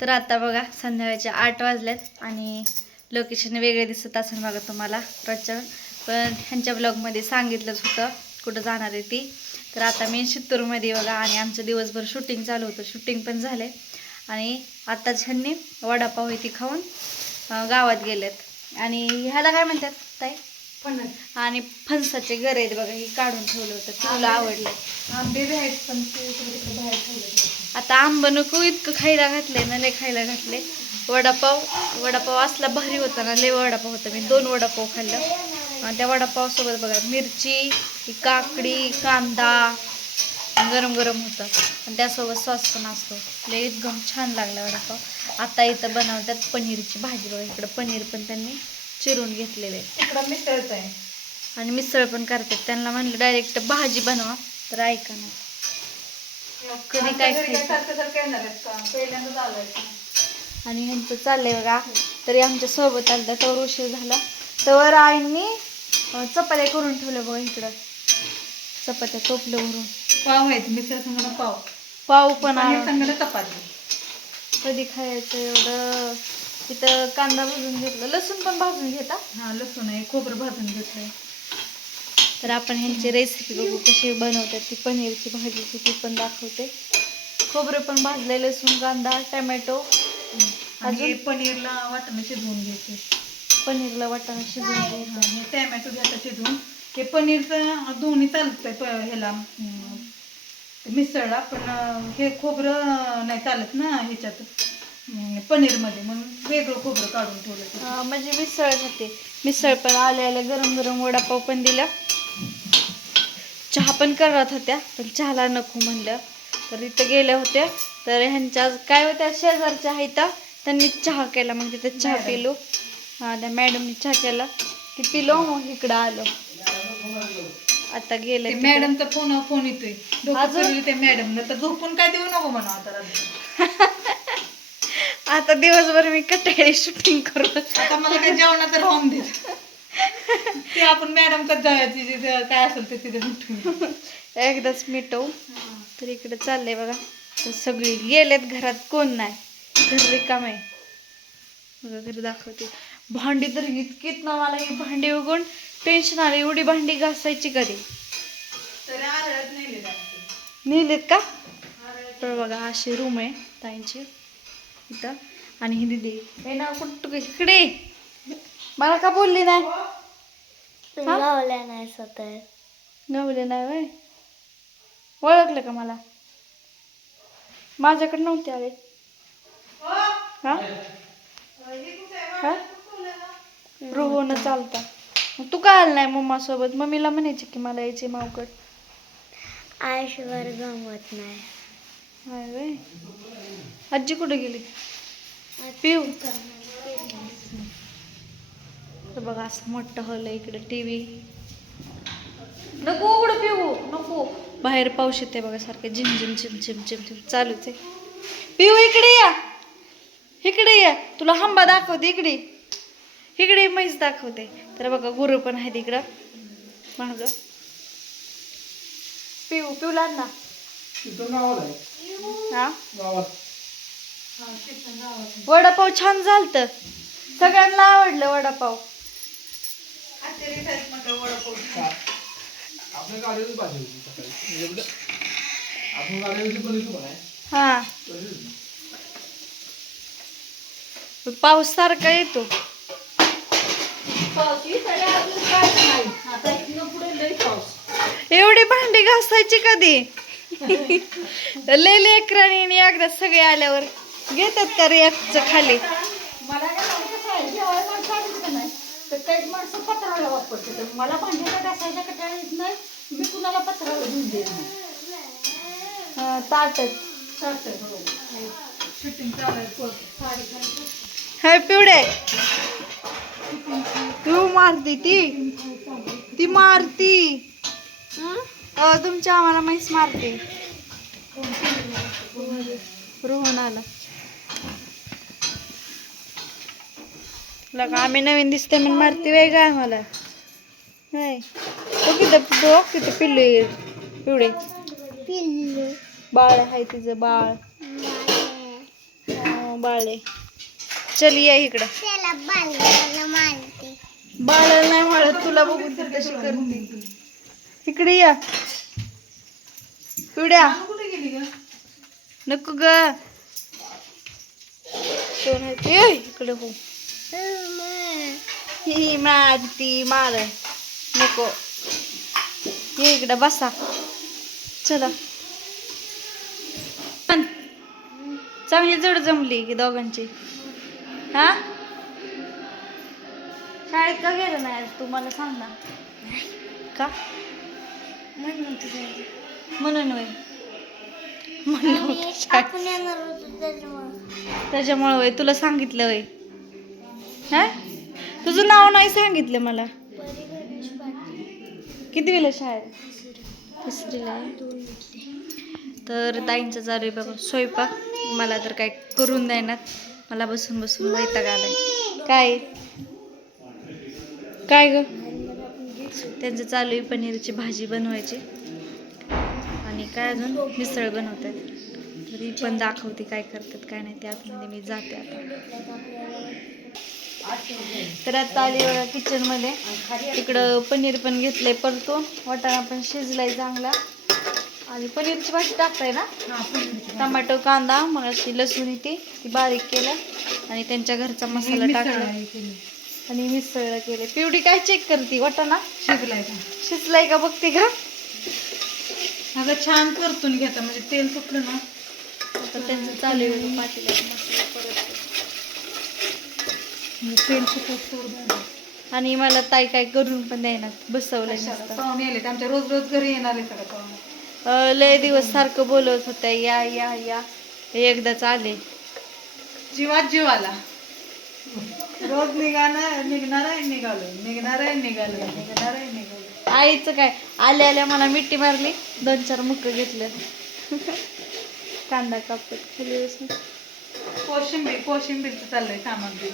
तर आता बघा संध्याकाळचे 8 वाजल्यात आणि लोकेशन वेगळे दिसत असेल बघा तुम्हाला रोजच्या, पण ह्यांच्या ब्लॉगमध्ये सांगितलंच होतं कुठं जाणार आहे ती. तर आता मी चित्तूरमध्ये बघा आणि आमचं दिवसभर शूटिंग चालू होतं, शूटिंग पण झाले आणि आत्ताच ह्यांनी वडापाव ती खाऊन गावात गेलेत. आणि ह्याला काय म्हणतात ताई? फणस. आणि फणसाचे गर आहेत बघा, हे काढून ठेवलं होतं, तुला आवडलं. आंबे आहेत पण बाहेर ठेवले. आता आंबा नको इतकं खायला घातलंय ना, लय खायला घातले. वडापाव असला भारी होता ना, लय वडापाव होता. मी 2 वडापाव खाल्लं आणि त्या वडापावसोबत बघा मिरची, काकडी, कांदा गरम गरम होतं आणि त्यासोबत सॉस पण असतो. लय एकदम छान लागला वडापाव. आता इथं बनवतात पनीरची भाजी बघा, इकडं पनीर पण त्यांनी चिरून घेतलेले, इकडं मिसळच आहे आणि मिसळ पण करतात. त्यांना म्हणलं डायरेक्ट भाजी बनवा, तर ऐका ना. कधी काय आणि ह्यांचं चाललंय बघा. तरी आमच्या सोबत आलं तर उशीर झाला, तर आईंनी चपात्या करून ठेवलं बघा. इकडं चपात्या टोपलं भरून पाव आहेत, मिसळ संग पाव पण आहे, चपाती. कधी खायचं एवढं. इथं कांदा भाजून घेतला, लसूण पण भाजून घेता. हा लसूण आहे, खोबरं भाजून घेतलंय. तर आपण ह्यांची रेसिपी बघू कशी बनवतात ती पनीरची भाजीची, ती पण दाखवते. खोबरं पण भाजले, लसूण, कांदा, टमॅटो. अजून पनीरला वाटाणा शिजवून घ्यायचे, पनीरला वाटाणा शिजवून घ्यायचं, टमॅटो घ्यायचा शिजवून. हे पनीरचं दोन्ही चालतंय ह्याला मिसळला, पण हे खोबरं नाही चालत ना ह्याच्यात पनीरमध्ये, म्हणून वेगळं खोबरं काढून ठेवलं. म्हणजे मिसळ होते. मिसळ पण आले गरम गरम वडापाव पण दिला. चहा पण करत होत्या, पण चहाला नको म्हणलं. तर इथं गेल्या होत्या, तर ह्यांच्या काय होत्या शेजारच्या आहेत, त्यांनी चहा केला, मग तिथं चहा पिलो. हा, त्या मॅडमनी चहा केला, ती पिलो, मग इकडं आलो. आता गेले. मॅडमचा फोन येतोय त्या मॅडम, तर झोपून काय देऊ नको म्हणा आता. आता दिवसभर मी कटाळी शूटिंग करू, आता मला काय जेवणाचं राहून दे. ते आपण मॅडम कधी जायची काय असेल ते तिथे मिठून एकदाच मिटवू. तर इकडे चाललंय बघा, तर सगळी गेलेत घरात, कोण नाही, घर रिकाम आहे बघा. घरी दाखवते. भांडी तर इतकीच ना, मला ही भांडी बघून टेन्शन आलं. एवढी भांडी घासायची कधी, नेलेत का? तर बघा अशी रूम आहे ताईंची इथं. आणि ही दिदी हे ना कुठं इकडे, मला का बोलली नाही? गावल्या नाही स्वतः, गावले नाही वय. ओळखलं का मला? माझ्याकडे नव्हते आले. हा हा रोहन चालता. तू का आला नाही मम्मा सोबत? मम्मीला म्हणायची की मला यायची मावकड. आयुष्यभर गमत नाही. हाय वय. आजी कुठे गेली? पिऊ. तर बघा असं मोठं हॉल आहे, इकडे टीव्ही. नको उघडं पिऊ, नको. बाहेर पाऊस येते बघा, सारखं झिम झिम झिम झिम झिम झिम चालूच आहे. पिऊ इकडे या, इकडे या, तुला हंबा दाखवते. इकडे इकडे म्हैस दाखवते. तर बघा गुरु पण आहे तिकडं महाग. पिऊ पिऊला ना हा. वडापाव छान झालत, सगळ्यांना आवडलं वडापाव. हा पाऊस सारखा येतो. एवढी भांडी घासायची कधी? लय लेकरांनी एकदा सगळे आल्यावर घेतात का रियाक्टचं खाली. काही माणसं पत्राला वापरते, मला भांड्याला घासायच्या कटाळीच नाही, मी कुणाला पत्राला घेऊन देत नाही. शूटिंग हाय पिवडे, तू मारती ती मारती. तुमच्या आम्हाला म्हैस मारते. रोहन आला. लगा आम्ही नवीन दिसते म्हणून मारते वेग काय मला नाही. तिथं पिल्लू पिवडे बाळ आहे तिचं बाळ. मग बाळे चल या इकडं. बाळाला नाही म्हणत तुला बघून ती तशी करते. इकडे या पिवड्या नको ग इकडे हो ही मारती मार नको ये इकडं बसा चला. चांगली जोड जमली की दोघांची. हा शाळेत का गेलं नाही आज तू मला सांग ना. का म्हणून वय त्याच्यामुळे वय तुला सांगितलं वय. हा तुझं नाव नाही सांगितलं मला. कितवीला शाळेत. तिसरीला. तर ताईंचं चालू आहे बघा स्वयंपाक. मला तर काय करून देणार. मला बसून बसून वैताग आलाय. काय काय ग त्यांचं चालू आहे पनीरची भाजी बनवायची आणि काय अजून मिसळ बनवतात. तरी पण दाखवते काय करतात काय नाही. ते आतमध्ये मी जाते आता. तर आता आली बघा किचनमध्ये. इकडं पनीर पण घेतलंय परतून. वाटाणा पण शिजलाय चांगला. आणि पनीरची भाजी टाकताय ना. टमाटो कांदा मग अशी लसूण ती बारीक केलं आणि त्यांच्या घरचा मसाला टाकला आणि मिसळला केले. पिवडी काय चेक करते वाटाणा शिजलाय का बघते का. अगं छान परतून घेता म्हणजे तेल सुटलं ना. आता त्यांचं चालू आहे पाटीला मसाला परत. तेल सुटत आणि मला ताई काय करून पण द्यायना बसवलंय. पाहुणे आले आमच्या रोज रोज घरी येणार आहे सगळं पाहुणे. लय दिवस सारखं बोलत होत्या या या या एकदाच आले. जीवात जीव आला. रोज निघणार आहे निघालो निघणार आहे निघालो निघणार आहे निघालो. आईचं काय आल्या आल्या मला मिठी मारली. 2-4 मुक्क घेतलं. कांदा कापत खाली बसून. कोशिंबीरचं चाललंय सामग्री.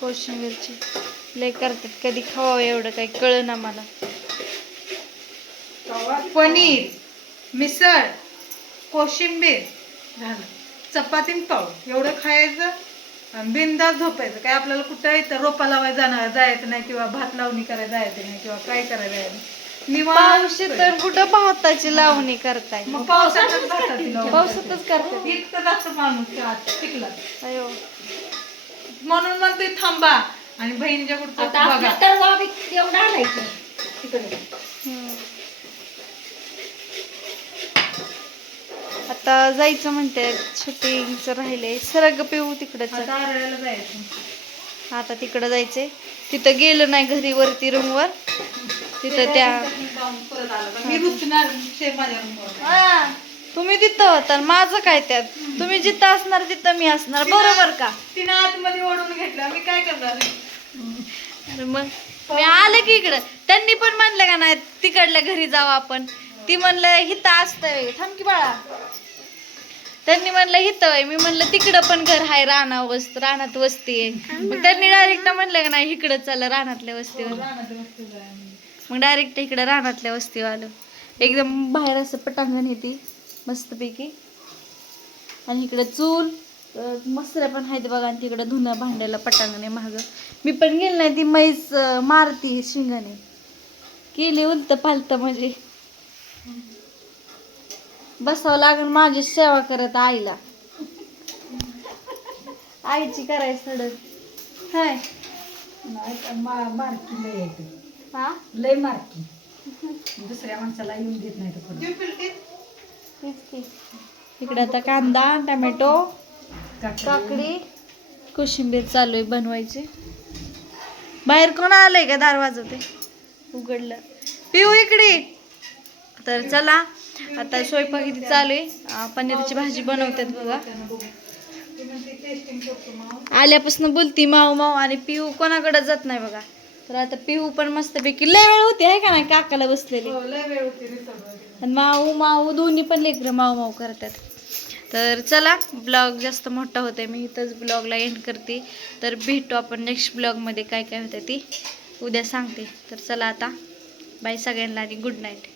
कोशिंबीरची लय करतात. कधी खावं एवढं काही कळ ना मला. पनीर मिसळ कोशिंबीर झालं. चपाती पाव एवढं खायचं आणि बिनधास्त झोपायचं. काय आपल्याला कुठं इथं रोपा लावायला जायचं नाही किंवा भात लावणी करायला जायचं नाही किंवा काय करायला जायचं. पावशी तर कुठं भाताची लावणी करताय. मग पावसातच पावसातच करतात. इतकं जास्त माणूस शिकला अयो म्हणून मग ते थांबा आणि बहिणीच्या कुठं बघा. आता जायचं म्हणते. शूटिंगचं राहिलंय. सरग पिऊ तिकडं जायचं. आता तिकडं जायचंय. तिथं गेलं नाही घरी वरती रूमवर. तिथं त्या तुम्ही तिथं होता माझं काय त्यात. तुम्ही जिथं असणार तिथं मी असणार बरोबर का. तिने आतमध्ये ओढून घेतलं मी काय करणार. मग मी आलं की इकडं. त्यांनी पण म्हणलं का नाही तिकडल्या घरी जाऊ आपण. ती म्हणलं हिथं असतंय थांब की बाळा. त्यांनी म्हणलं हिथं. मी म्हणलं तिकडं पण घर आहे रानात वस्ती आहे. मग त्यांनी डायरेक्ट म्हणलं का नाही इकडं चला रानातल्या वस्तीवर. मग डायरेक्ट इकडं रानातल्या वस्तीवर आलो. एकदम बाहेर असं पटांगण येते मस्तपैकी. आणि इकडं चूल मसऱ्या पण आहेत बघा. आणि तिकडं धुणं भांड्याला पटांगण आहे महाग. मी पण गेले नाही. ती म्हैस मारती शिंगाने केली उलत पालत म्हणजे. बसावं लागेल माझी सेवा करत आईला. आईची करायची सडक हाय. मारकी लय येते. हा लय मारकी. दुसऱ्या माणसाला येऊन देत नाही. इकडे आता कांदा टमॅटो काकडी कोशिंबीर चालू आहे बनवायची. बाहेर कोण आलंय का दार वाजवते. उघडलं. पिऊ इकडे. तर चला आता स्वयंपाक किती चालू आहे. पनीरची भाजी बनवतात बघा. आल्यापासून बोलती माऊ माऊ. आणि पिऊ कोणाकडे जात नाही बघा. तर आता पिऊ पण मस्तपैकी लय वेळ होती आहे का नाही काकाला बसलेली. आणि माऊ माऊ दोन्ही पण लेकरं माऊ माऊ करतात. तर चला ब्लॉग जास्त मोठा होतोय. मी इथंच ब्लॉगला एंड करते. तर भेटू आपण नेक्स्ट ब्लॉगमध्ये काय काय होतं ती उद्या सांगते. तर चला आता बाय सगळ्यांना आणि गुड नाईट.